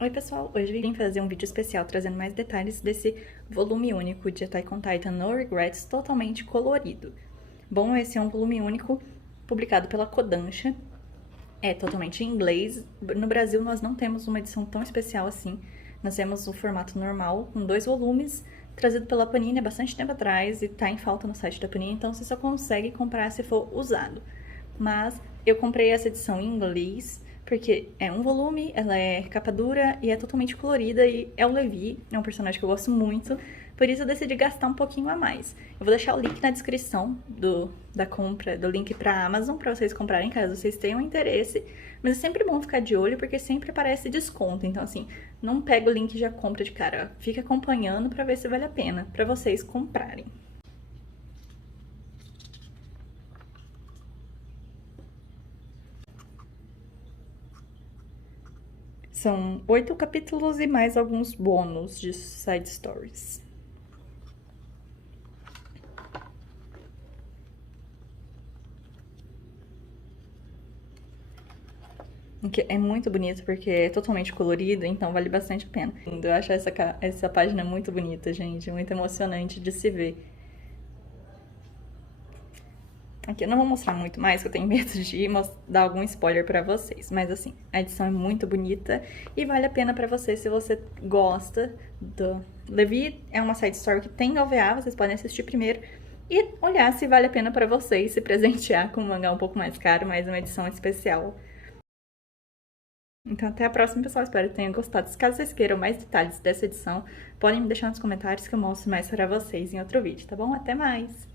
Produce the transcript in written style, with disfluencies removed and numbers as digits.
Oi pessoal, hoje eu vim fazer um vídeo especial trazendo mais detalhes desse volume único de Attack on Titan No Regrets totalmente colorido. Bom, esse é um volume único publicado pela Kodansha, é totalmente em inglês. No Brasil nós não temos uma edição tão especial assim, nós temos o formato normal com 2 volumes, trazido pela Panini há bastante tempo atrás e tá em falta no site da Panini, então você só consegue comprar se for usado. Mas eu comprei essa edição em inglês, porque é um volume, ela é capa dura e é totalmente colorida, e é o Levi, é um personagem que eu gosto muito, por isso eu decidi gastar um pouquinho a mais. Eu vou deixar o link na descrição da compra, do link pra Amazon, pra vocês comprarem caso vocês tenham interesse, mas é sempre bom ficar de olho, porque sempre aparece desconto, então assim, não pega o link e já compra de cara, fica acompanhando pra ver se vale a pena pra vocês comprarem. São 8 capítulos e mais alguns bônus de side stories. É muito bonito porque é totalmente colorido, então vale bastante a pena. Eu acho essa página muito bonita, gente, muito emocionante de se ver. Aqui eu não vou mostrar muito mais, que eu tenho medo de dar algum spoiler pra vocês. Mas assim, a edição é muito bonita e vale a pena pra você se você gosta do... Levi é uma side story que tem OVA, vocês podem assistir primeiro e olhar se vale a pena pra vocês se presentear com um mangá um pouco mais caro, mas uma edição especial. Então até a próxima, pessoal. Espero que tenham gostado. Caso vocês queiram mais detalhes dessa edição, podem me deixar nos comentários que eu mostro mais pra vocês em outro vídeo, tá bom? Até mais!